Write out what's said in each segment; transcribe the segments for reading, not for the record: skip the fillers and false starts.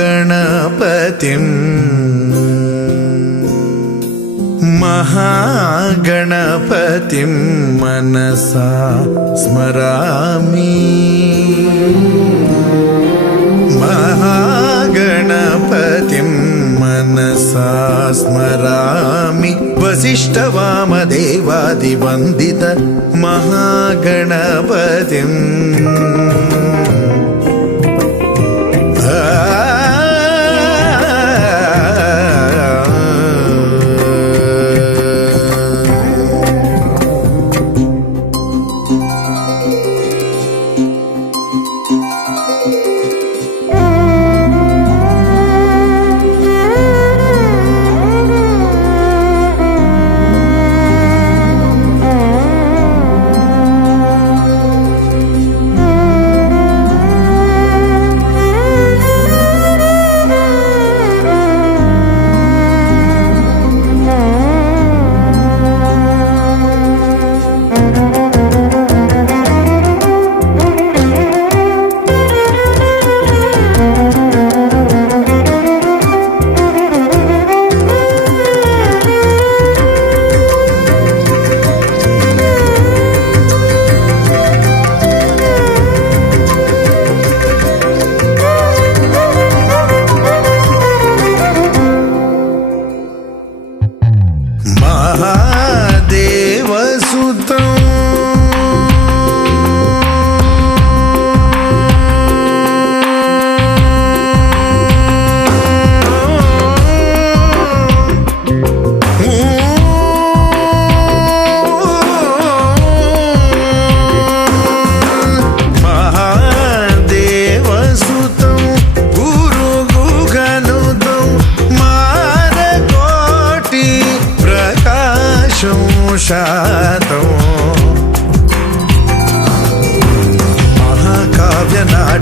महागणपतिं महागणपतिं मनसा स्मरामि महागणपतिं मनसा स्मरामि वसिष्ठवामदेवादिवन्दित महागणपतिम्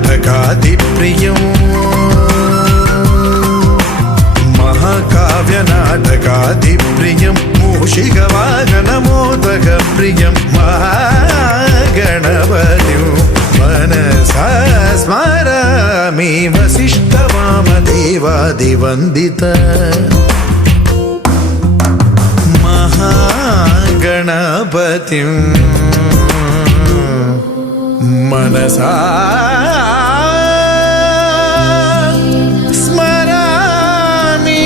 महाकाव्यनाटकादिप्रियं महाकाव्यनाटकादिप्रियं मूषिकवाहनमोदकप्रियं महागणपतिं मनसा स्मरामि वसिष्ठवामदेवादिवन्दित महागणपतिं मनसा स्मरामि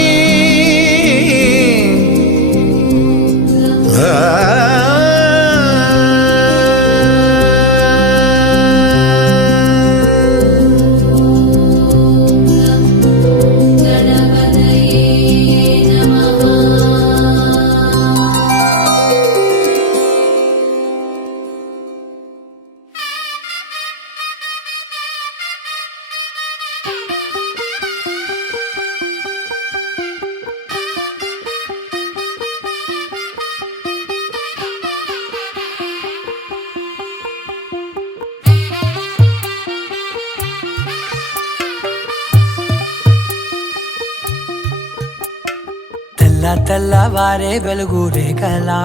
తెల్లవారే వెలుగు రేఖలా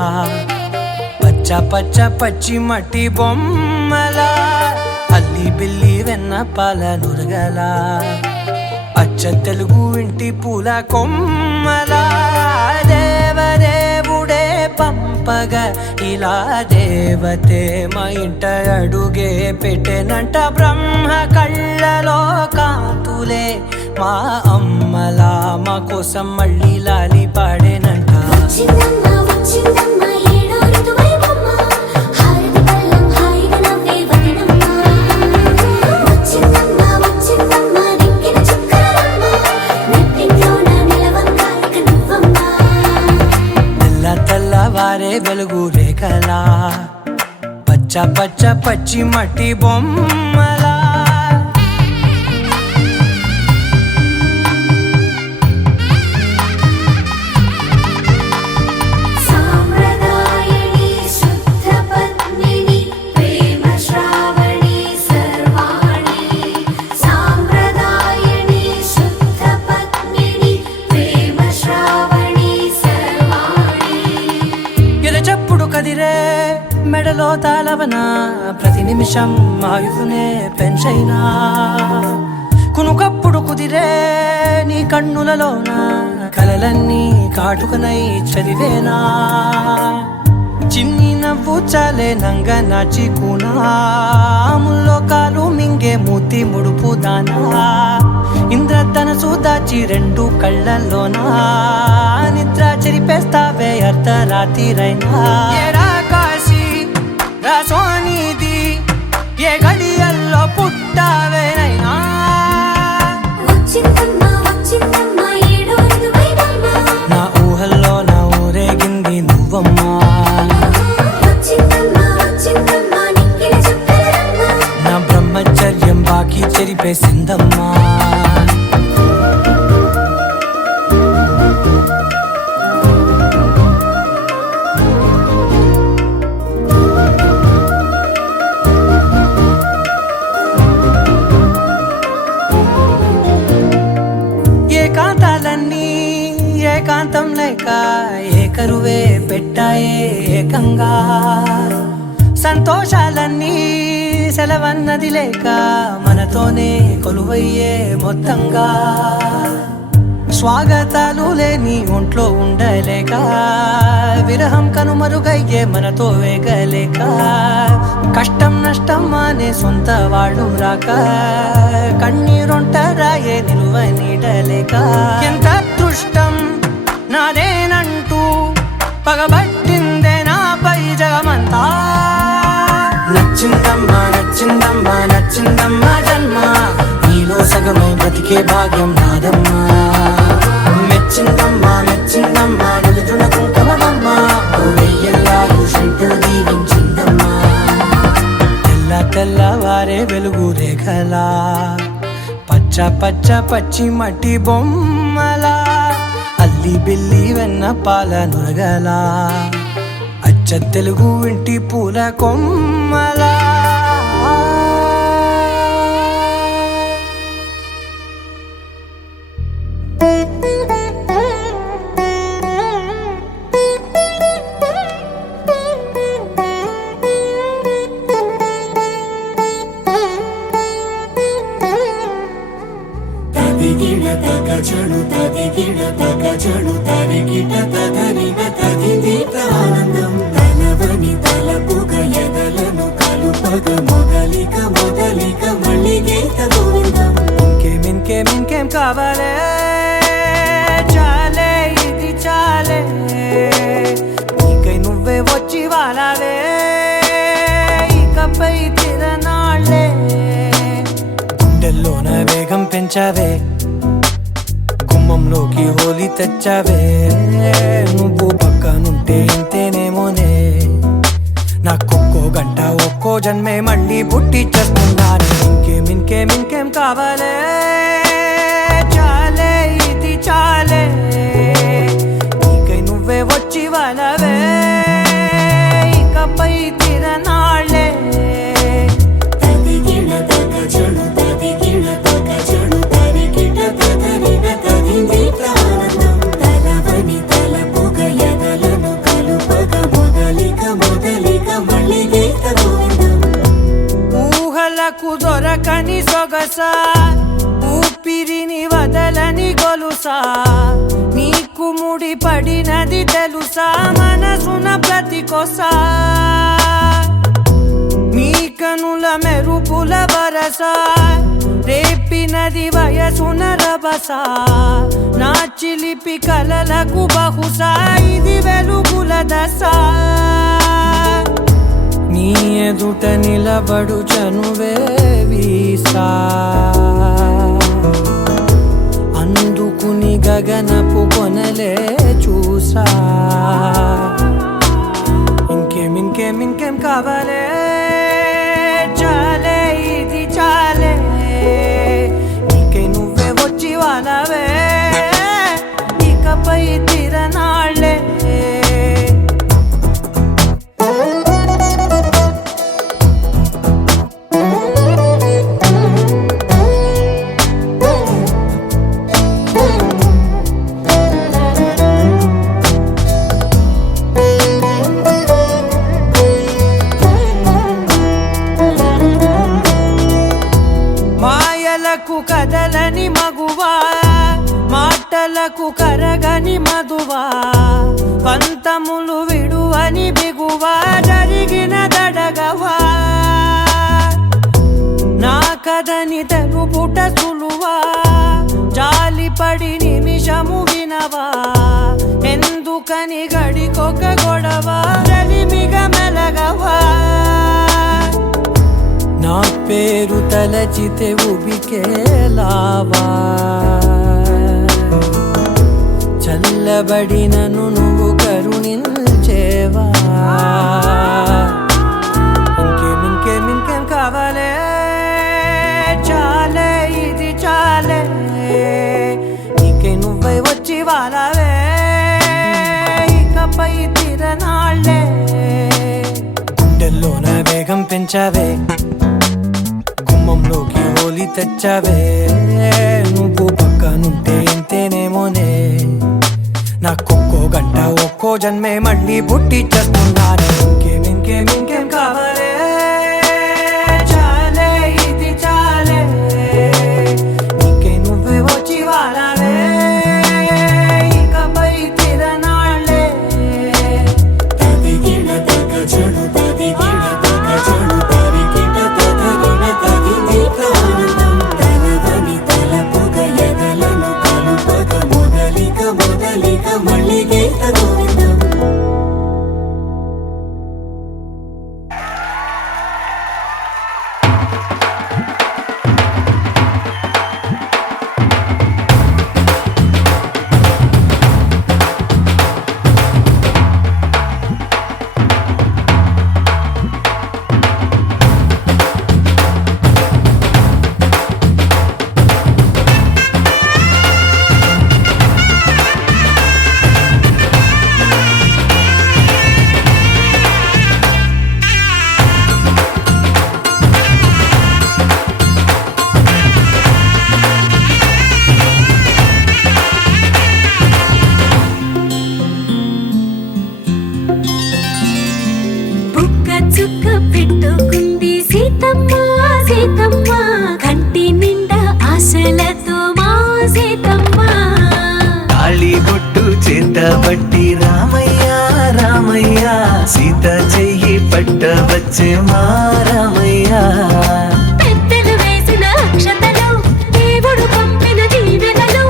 పచ్చ పచ్చ పచ్చి మట్టి బొమ్మల అల్లి బిల్లి వెన్న పాల నురగల అచ్చ తెలుగు ఇంటి పూల కొమ్మల దేవదేవుడే పంపగా ఇలా దేవతే మా ఇంట అడుగే పెట్టెనంట బ్రహ్మ కళ్ళలో కాంతులే మా అమ్మలా మా కోసం మళ్ళీ లాలి పాడేనంట తెల్లవారే వెలుగు రేఖలా పచ్చ పచ్చ పచ్చి మట్టి బొమ్మలా మెడలో తాళవన ప్రతి నిమిషం ఆయువునే పెంచైనా కునుకప్పుడు కుదిరే నీ కన్నులలోన కలలన్నీ కాటుకనై చదివేనా చిన్ని నవ్వు చాలే నంగ నాచికునాముల్లో కాలు మింగే మూతి ముడుపు దానా ఇంద్రధనసు దాచి రెండు కళ్ళల్లోనా నిద్ర చెరిపేస్తావే అర్ధరాత్రిరైనా ఏరా కాశీ రా సోనిది ఏ గడియల్లో పుట్టావేనైనా నా ఊహల్లో నా ఊరేగింది నువ్వమ్మా నా బ్రహ్మచర్యం బాకీ చెరిపేసిందమ్మా ఏకాంతాలన్నీ ఏకాంతం లేక ఏకరువే పెట్టాయే ఏకంగా సంతోషాలన్నీ సెలవన్నది లేక మనతోనే కొలువయ్యే మొత్తంగా స్వాగతాలు లేని ఒంట్లో ఉండలేక విరహం కనుమరుగయ్యే మనతో వేగలేక కష్టం నష్టం అనే సొంత వాడు రాక కన్నీరొంటరాయే నిలువ నీడలేక ఎంత అదృష్టం నాదేనంటూ పగబట్టిందే నాపై జగమంతా నచ్చిందమ్మా నచ్చిందమ్మా నచ్చిందమ్మా జన్మ నీలో సగమై బ్రతికే భాగ్యం నాదమ్మా మెచ్చిందమ్మా మెచ్చిందమ్మా నిలుచున్న కుంకుమమ్మా వెయ్యల్లాలు శంకరు దీవించిందమ్మా తెల్ల తెల్లవారే వెలుగు రేఖలా పచ్చ పచ్చ పచ్చి మట్టి బొమ్మలా అల్లి బిల్లి వెన్న పాల నురగలా అచ్చ తెలుగు ఇంటి పూల కొమ్మలా తదిగిడ తగజడు తదిగిడ తగజడు తరిగిట తదరిన తదిదీత ఆనందం తలవని తలపుగ ఎదలను కలుపగ మొదలిక మొదలిక మళ్ళీ గీత గోవిందం ఇంకేం కావాలే చాలే ఇది చాలే నీకై నువ్వే వచ్చి వాలావే ఇకపై తిరనాళ్ళే గుండెల్లోన వేగం పెంచావే గుమ్మంలోకి హోలీ తెచ్చావే నువ్వు పక్కనుంటే ఇంతేనేమోనే నాకొక్కో గంట ఒక్కో జన్మే మళ్ళీ పుట్టి చేస్తున్నాను ఇంకేం కావాలే చాలే ఇది చాలే నీకై నువ్వే వచ్చి వాళ్ళవే ఇకపై తిరనాళ్ళే తదిగిడ తగజడు తదిగిడ తగజడు తరిగిట తదరిన తదిదీత ఆనందం తలవని తలపుగ ఎదలను కలుపగ మొదలిక మొదలిక మళ్ళీ గీత గోవిందం ఊహలకు దొరకని సొగస ఊపిరిని వదలని గొలుసా నీకు ముడి పడినది తెలుసా మనసున ప్రతి కొసా నీ కనుల మెరుపుల వరస రేపినది వయసున రభస నా చిలిపి కలలకు బహుశా ఇది వెలుగుల దశ నీ ఎదుట నిలబడు చనువే వీసా అందుకుని గగనపు కొనలే చూసా ఇంకేం కావాలే చాలే ఇది చాలే నీకై నువ్వే వచ్చి వాలవే ఇకపై తిరనాళ్ళే మగువా మాటలకు కరగని మధువా పంతములు విడువని బిగువా జరిగిన దడగవా నా కథని తెలుపుట సులువా జాలిపడి నిమిషము వినవా ఎందుకని గడికొక గొడవ రలిమిగ మెలగవా నా పేరు తలచితే ఉబికేలావా చల్లబడినను నువ్వు కరుణించేవా ఇంకేం కావాలే చాలే ఇది చాలే నీకే నువ్వై వచ్చి వాళ్ళవే ఇకపై తిరనాళ్ళే గుండెల్లోన వేగం పెంచావే గుమ్మంలోకి హోలీ తెచ్చావే నువ్వు పక్కనుంటే ఇంతేనేమోనే నాకొక్కో గంట ఒక్కో జన్మే మళ్ళీ పుట్టి చేస్తున్నానే ఇంకేం కావాలే చాలే ఇది చాలే నీకే నువ్వే వచ్చి వాళ్ళవే ఇకపై తిరనాళ్ళే తదిగిన తగ జడు తదిగిన తగ జడు తరిగిట తదరిన తదింది ప్రాణం తలవని తలపుగ ఎదలను కలుపగ మొదలిక మళ్ళీ గీత గోవిందం చుక్క పెట్టుకుంది సీతమ్మ సీతమ్మ కంటి నిండా ఆశలతో మా సీతమ్మ తాళి బొట్టు చేత పట్టి రామయ్య రామయ్య సీత చెయ్యి పట్ట వచ్చే మా రామయ్య పెద్దలు వేసిన అక్షతలు దేవుడు పంపిన దీవెనలు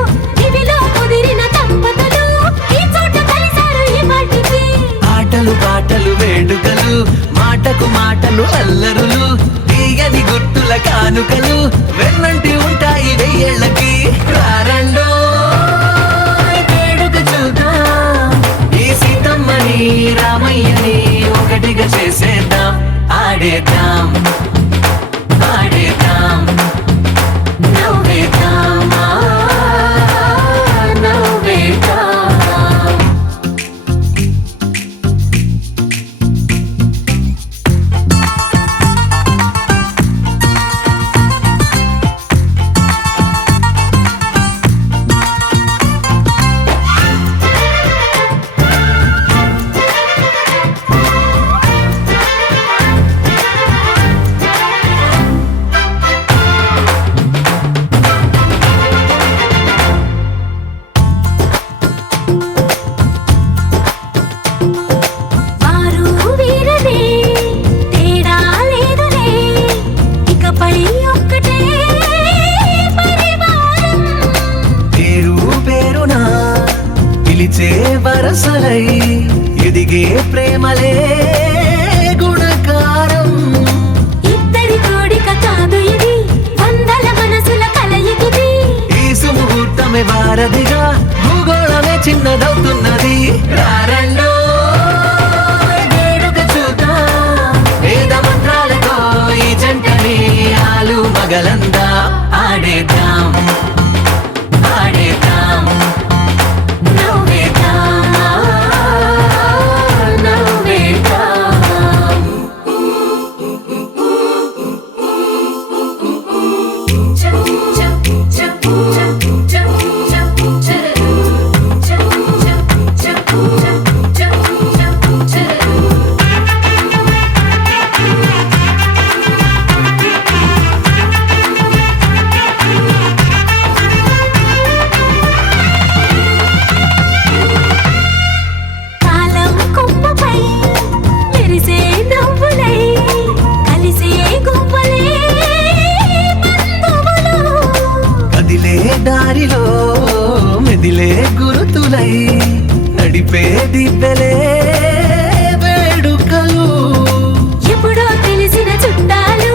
ఇవిలో కుదిరిన దంపతులు ఈ చోట కలిసారు ఈ వాటికి ఆటలు పాటలు వేడుకలు మాటకు మాటలు అల్లరులు తీయని గుర్తుల కానుకలు వెన్నంటి ఉంటాయి వెయ్యేళ్ళకి రారండో వేడుక చూద్దాం ఈ సీతమ్మని రామయ్యని ఒకటిగా చేసేద్దాం ఆడేద్దాం ఆడేద్దాం నవ్వేద్దాం నవ్వేద్దాం వరసలై ఎదిగే ప్రేమలే గుణకారం ఇద్దరి కోడిక కాదు ఇది వందల మనసుల కలయికిది ఈ సుముహూర్తమే వారధిగా భూగోళమే చిన్నదవుతున్నది రారండో వేడుక చూద్దాం వేద మంత్రాలతో ఈ జంటని ఆలు మగలందా ఆడేద్దాం ఆడేద్దాం దారిలో మెదిలే గురుతులై నడిపే దివ్యలే వేడుకలు. ఎప్పుడో తెలిసిన చుట్టాలు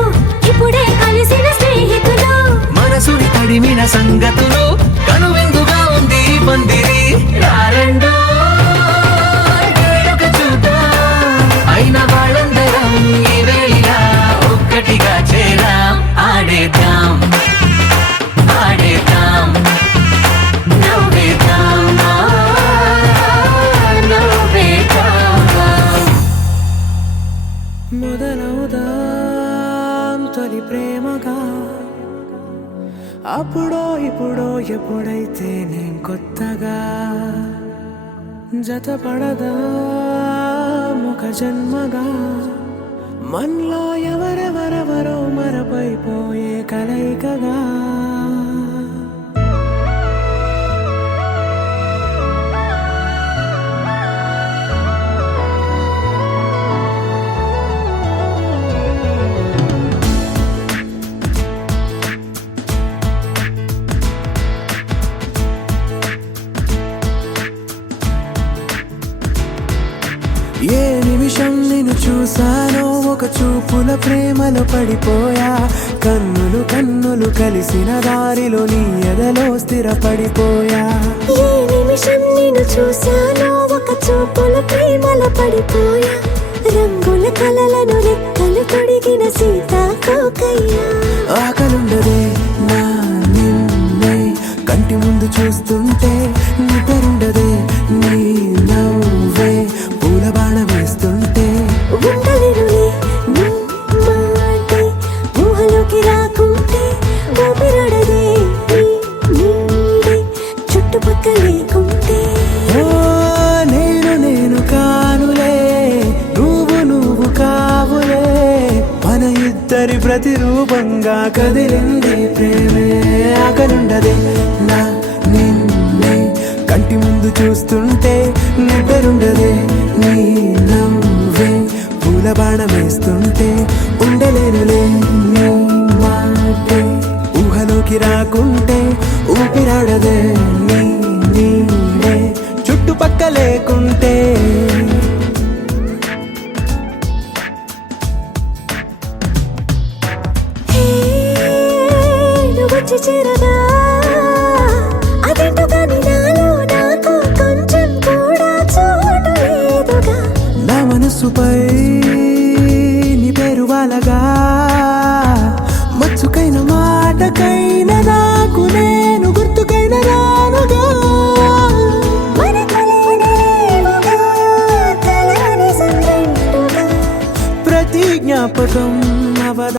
ఇప్పుడే కలిసిన స్నేహితులు మనసుని తడిమిన సంగతులు కనువిందుగా ఉంది ఈ పందిరి. రారండో వేడుక చూద్దాం, అయిన వాళ్ళందరం ఈ వేళ ఒక్కటిగా చేరాం. ఆడేద్దాం ఆడేద్దాం నవ్వేద్దాం నవ్వేద్దాం. మొదలవుదాం తొలి ప్రేమగా, అప్పుడో ఇప్పుడో ఎప్పుడైతే నేను కొత్తగా జతపడదా ఒక జన్మగా. మనలో ఎవరెవరెవరో మరపైపోయే కలయికగా. ఏ నిమిషం నిన్ను చూసానో ఒక చూపుల ప్రేమలో పడిపోయా. కన్నులు కన్నులు కలిసిన దారిలో నీ ఎదలో స్థిరపడిపోయా. ఏ నిమిషం నిన్ను చూశానో ఒక చూపుల ప్రేమలో పడిపోయా. రంగుల కలలను రెక్కలు తొడిగిన సీతాకోకయ్యా. ఆకలుండదే నా నిన్నే కంటి ముందు చూస్తుంటే, నిద్రుండదే నీ నవ్వే పూల బాణ వేస్తుంటే. ఉండలేనులే నీ మాటే ఊహలోకి రాకుంటే, ఊపిరాడదే నీ నీడే చుట్టుపక్కల లేకుంటే. ఓ నేను నేను కానులే, నువ్వు నువ్వు కావులే, మన ఇద్దరి ప్రతిరూపంగా కదిలింది ప్రేమే. ఆకలుండదే నా నిన్నే కంటి ముందు చూస్తుంటే, నిద్రుండదే నీ నవ్వే పూల బాణ వేస్తుంటే. ఉండలేనులే నీ మాటే ఊహలోకి రాకుంటే, ఊపిరాడదే నీ నీడే చుట్టుపక్క లేకుంటే. హే, నువ్వు వచ్చి చేరగా అదేంటో కానీ నాలో నాకు కొంచెం కూడా చోటు లేదుగా. నా మనసుపై నీ పేరు వాలగా, మచ్చుకైన మాటకైన నాకు నేను గుర్తుకైన రానుగా. మన కలనేవుగా కలని సంగంటుగా. ప్రతి జ్ఞాపకం అవదా.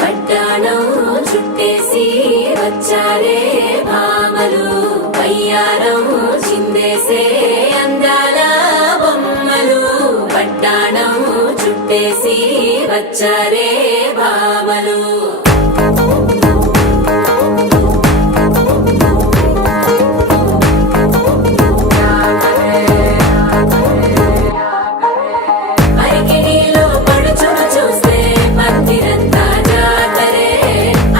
పట్టాణం చుట్టేసి వచ్చారే భామలు, వయ్యారం చిందేసే అందాల బొమ్మలు. పట్టాణం చుట్టేసి వచ్చారే భామలు. అరికిణీలో పడుచును చూస్తే పందిరంతా జాతరే.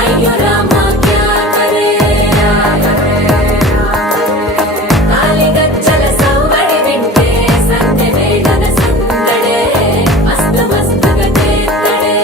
అయ్యో రామా క్యా కరే. కాలిగజ్జల సవ్వడి వింటే సందె వేళన సందడే. మస్తు మస్తుగా చేత్తడే.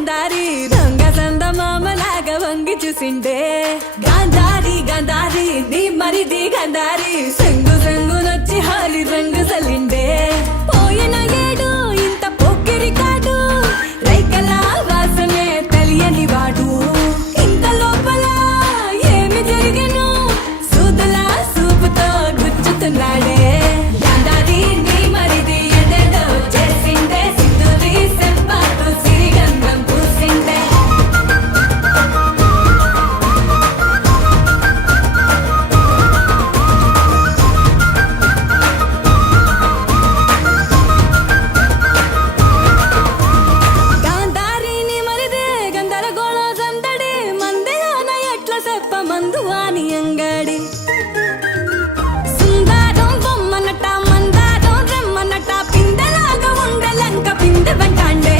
గంధారి దొంగ సంద మామలాగా వంగి చూసిండే గాంధారి గాంధారి నీ మరిది గంధారి సంగు సంగునొచ్చి హాలి రంగు సలిండే పోయిన ఏడు ఇంత పొక్కిరి కాడు రైకల వాసనే తెలియని వాడు ఇంత లోపల ఏమి జరిగను సూదులా సూపుతో గుచ్చుతున్నాడే గాంధారి నీ మరిది ఎదేదో చేసిండే సింధూరి సెంపాకు సిరిగంధం పూసిండే గాంధారిని మరిదే గందరగోళ సందడి మందిరాన ఎట్ల సెప్ప మందు అని అంగడి సుందరం బొమ్మనట మందారం రెమ్మనట పిందెలాగా ఉండలంక పిందె వెంటాండే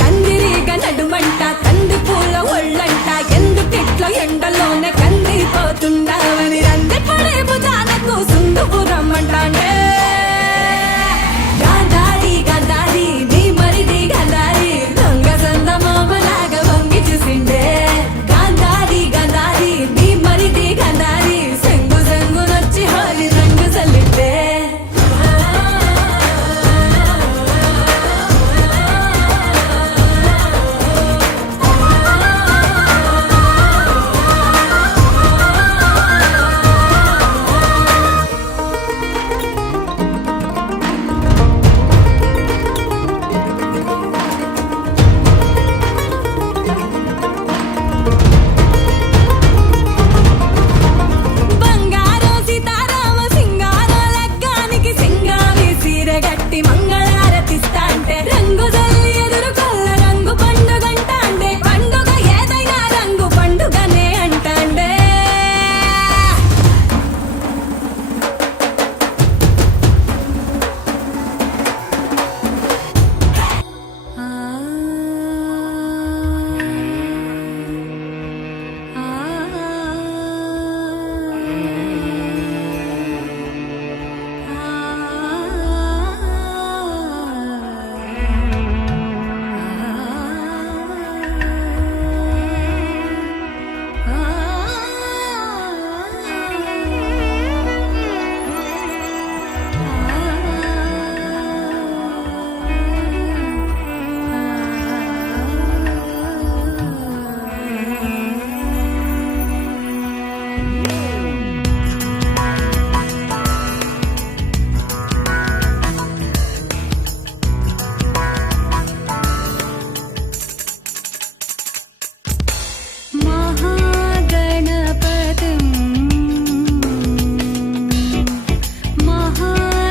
కందిరిగా నడుమంట కంది పూల ఒళ్ళంట ఎందుకిట్ల ఎండలోనే కందిపోతుండవని రంది పడే భుజానకు సుందుపు రమ్మంటాండే గాంధారి గాంధారి నీ మరిది గాంధారి దొంగ సంద మామలాగా వంగి చూసిండే గాంధారి గాంధారి నీ మరిది గాంధారి సంగు సంగునొచ్చి హోలీ రంగు సల్లిండే బంగారం సీతారామ సింగారం లగ్గానికి సింగారి సీరగట్టి మంగళారతిస్తా అంటే రంగు జల్లి ఎదురు కొల్ల రంగు పండుగంట అంటే పండుగ ఏదైనా రంగు పండుగనే అంటాండే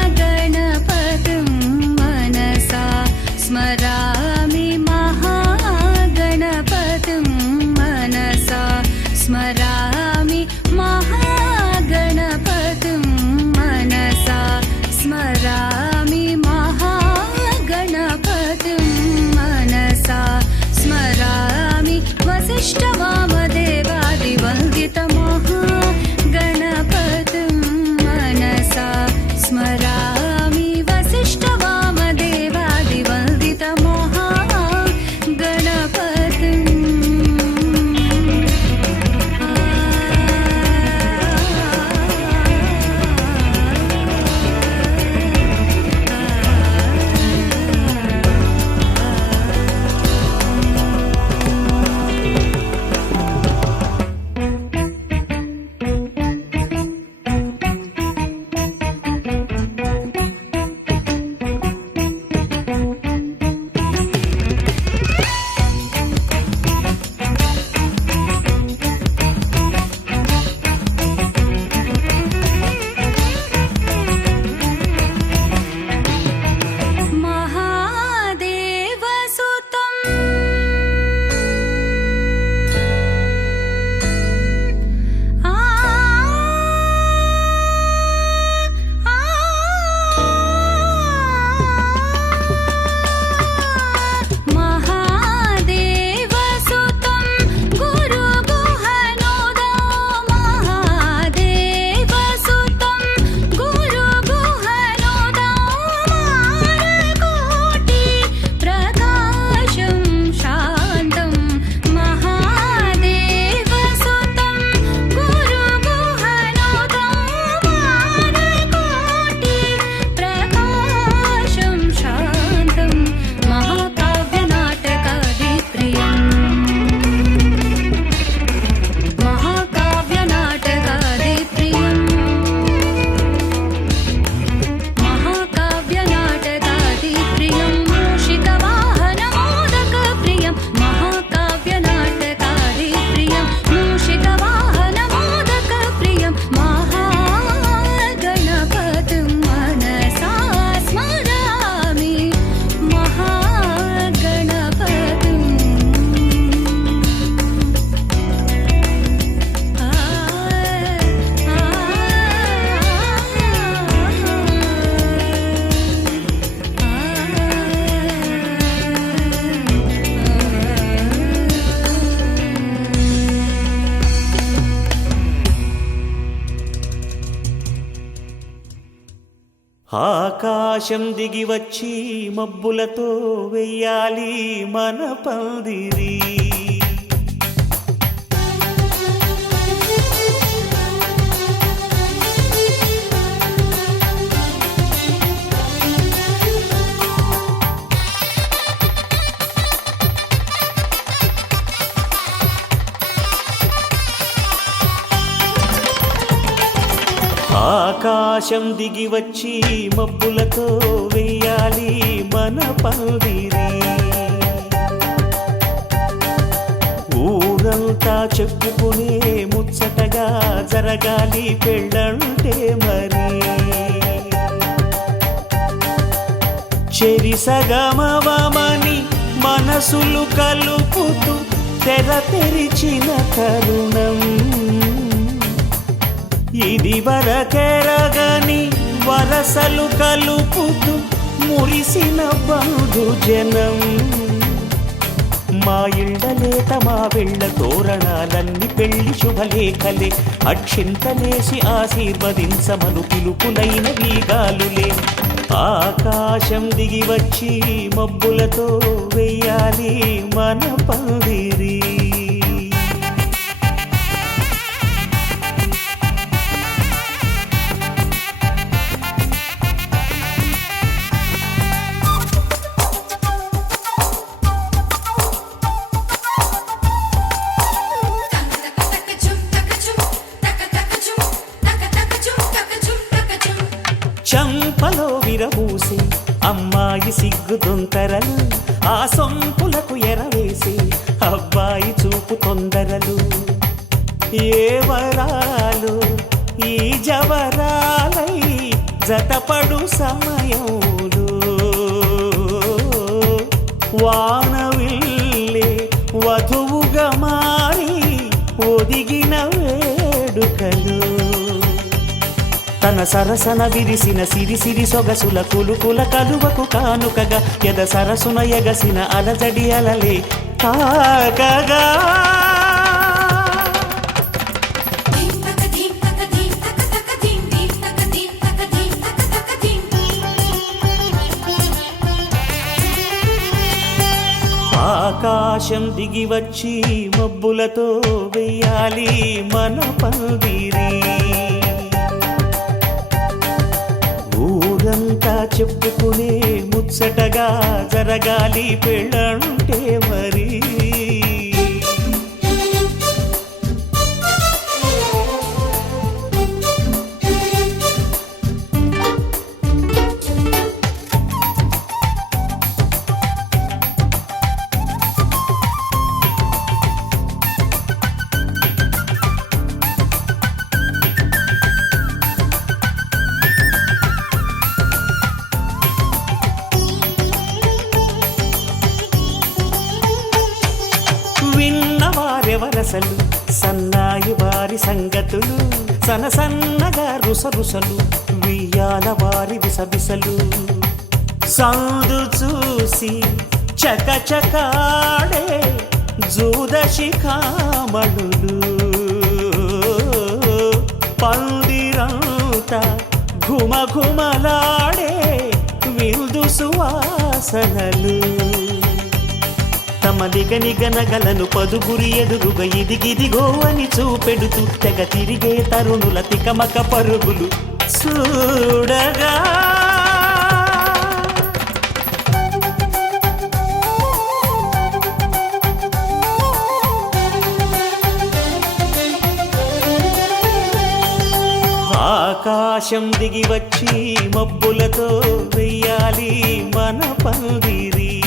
महागणपतिं मनसा स्मरामि महागणपतिं मनसा स्मरामि महागणपतिं मनसा स्मरामि महागणपतिं मनसा स्मरामि वसिष्ठवामदेवादिवन्दितमहागणपतिं मनसा स्मरामि वसिष्ठवामदेवादिवन्दितमहागणपतिं ఆకాశం దిగి వచ్చి మబ్బులతో వెయ్యాలి మన పందిరి. ఆకాశం దిగి వచ్చి మబ్బులతో వెయ్యాలి మన పందిరి. ఊరంతా చెప్పుకునే ముచ్చటగా జరగాలి పెళ్ళంటే మరి. చెరిసగమవమని మనసులు కలుపుతూ తెర తెరిచిన తరుణం. ఇది వరకెరగని వరసలు కలుపుతూ మురిసిన బంధుజనం. మా ఇళ్ళలేత మా వెళ్ళ తోరణాలన్నీ పెళ్లి శుభలేఖలే. అక్షింతలేసి ఆశీర్వదించమను పిలుపులైన వీగాలులే. ఆకాశం దిగి వచ్చి మబ్బులతో వెయ్యాలి మన పందిరి. చంపలో విరబూసి అమ్మాయి సిగ్గు దొంతరలు. ఆ సొంపులకు ఎరవేసి అబ్బాయి చూపు తొందరలు. ఏ వరాలు ఈ జవరాలై జతపడు సమయంలో. వానవిల్లే వధువుగా మారి ఒదిగిన వేడుకలు. తన సరసన విరిసిన సిరిసిరి సొగసుల కులుకుల కలువకు కానుకగా ఎద సరసున ఎగసిన అలజడి అలలే తాకగా. ఆకాశం దిగి వచ్చి మబ్బులతో వెయ్యాలి మన పందిరి. ఊరంతా చెప్పుకునే ముచ్చటగా జరగాలి పెళ్ళంటే మరి. విన్నవారెవరసలు సన్నాయి వారి సంగతులు. సనసన్నగా రుసరుసలు వియ్యాల వారి విసవిసలు. సందు చూసి చకచకాడే జూదశిఖామణులు. పందిరంతా ఘుమఘుమలాడే విందు సువాసనలు. తమ నిగనిగనగలను పదుగురి ఎదురుగా ఇదిగిదిగో అని చూపెడుతూ తెగ తిరిగే తరుణుల తికమక పరుగులు చూడగా. ఆకాశం దిగి వచ్చి మబ్బులతో వెయ్యాలి మన పందిరి.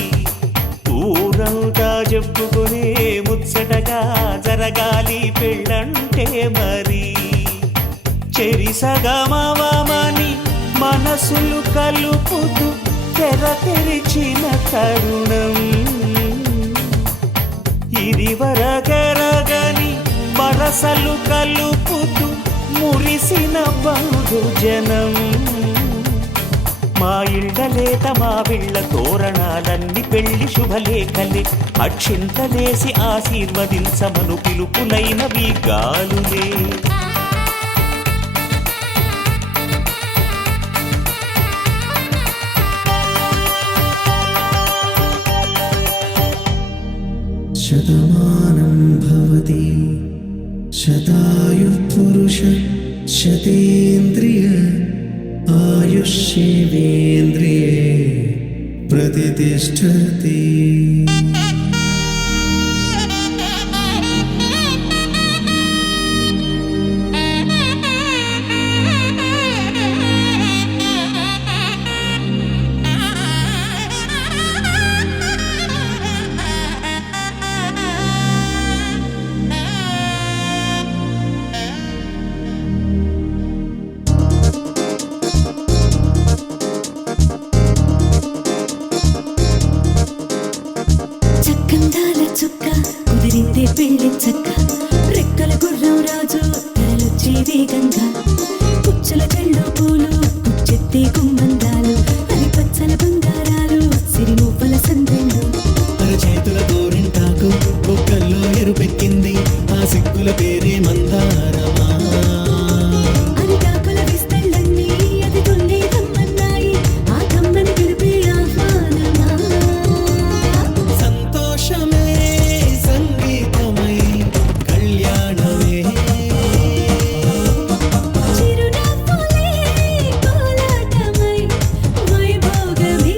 ఊరంతా చెప్పుకునే ముచ్చటగా జరగాలి పెళ్ళంటే మరి. చెరిసగమవమని మనసులు కలుపుతూ తెర తెరిచిన తరుణం. ఇది వరకెరగని వరసలు కలుపుతూ మురిసిన బంధుజనం. మా ఇళ్ళలేత మా వీళ్ళ తోరణాలన్నీ పెళ్లి శుభలేఖలే. అక్షింతలేసి ఆశీర్వదించమను పిలుపులైనవి గాలులే. శతమానం భవతి శతాయుః పురుష శతేంద్రియ ఆయుష్యేవేంద్రియే ప్రతిష్టతి. చక్కందాల చుక్క కుదిరిందే పెళ్లి చక్క రెక్కల గుర్రం రాజు తరలొచ్చే వేగంగా పుచ్చల కళ్ళు పూలు పుచ్చెత్తే గుమ్మందాలు అది పచ్చల బంగారాలు సిరిమూపల సందెళ్ళు చేతుల గోరింటాకు బొక్కల్లో ఎరుపెక్కింది ఆ సిగ్గుల పేరే మందారమా. అరిటాకుల విస్తళ్ళన్నీ అది తొల్లి తమ్మన్నాయి ఆ తమ్మని పిలిపే ఆహ్వానమా. సంతోషమే సంగీతమై కళ్యాణమే చిరునవ్వులే కోలాటమై వైభోగమే.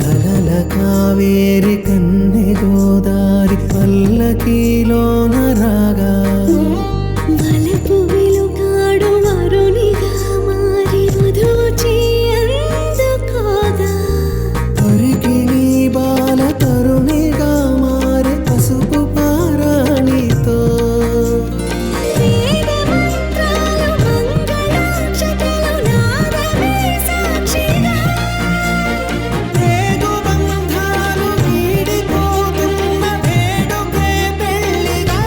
కలల కావేరి కన్నె గోదారి పల్లకీలోన రాగా వలపు వెలుగాడు వరునిగా మారి మధుచి అందుకోగా తొరికి నీ బాల తరుణిగా మారే పసుపు పారాణితో వేద మంత్రాలు మంగళాక్షతలు నాదమే సాక్షిగా రేగు బంధాలు వీడిపోతున్న వేడుకే పెళ్లిగా.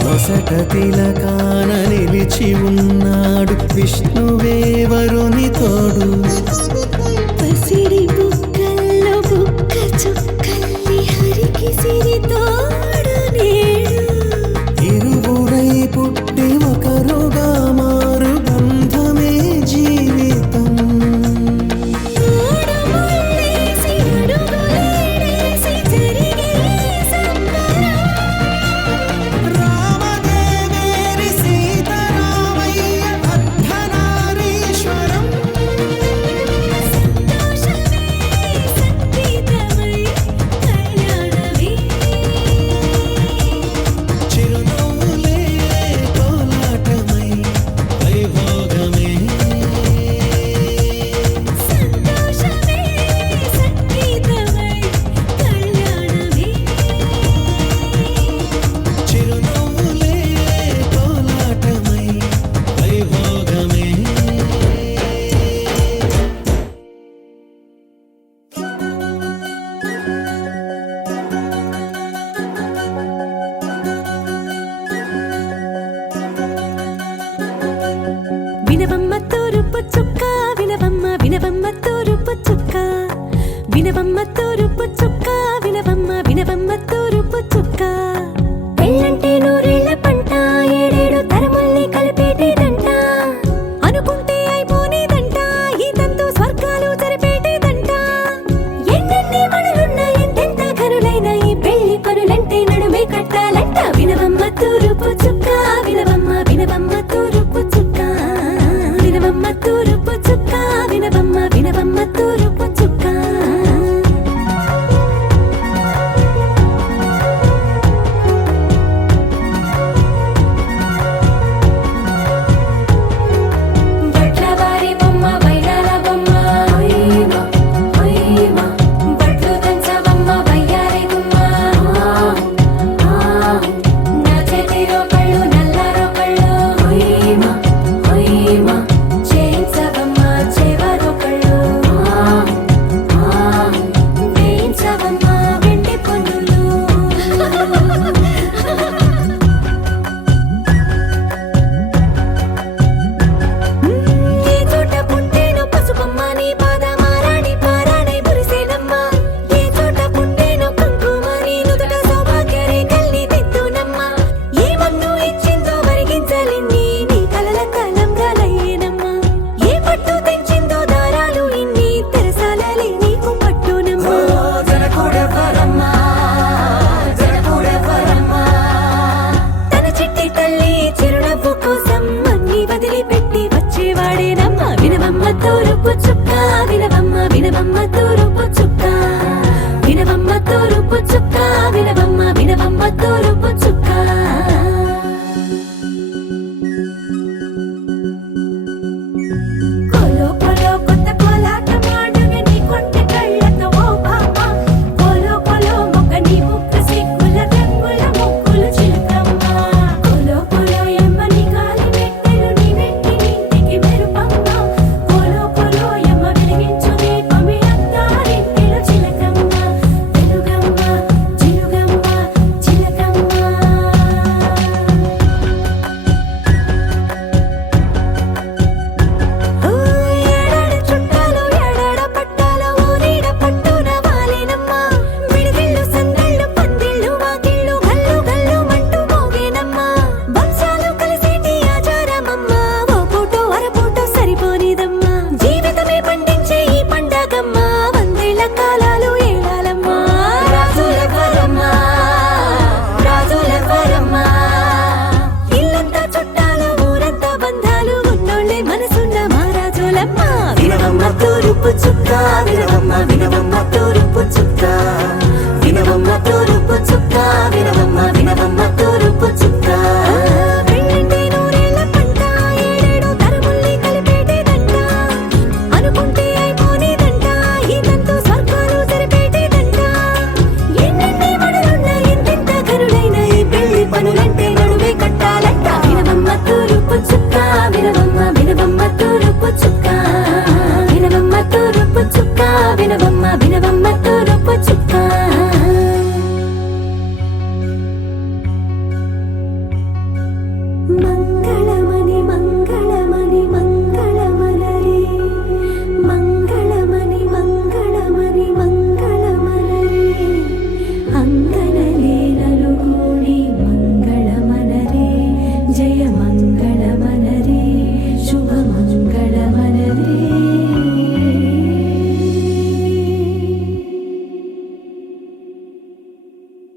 నొసట తిలకాన నిలిచి ఉన్నాడు విష్ణువే వరుని తోడు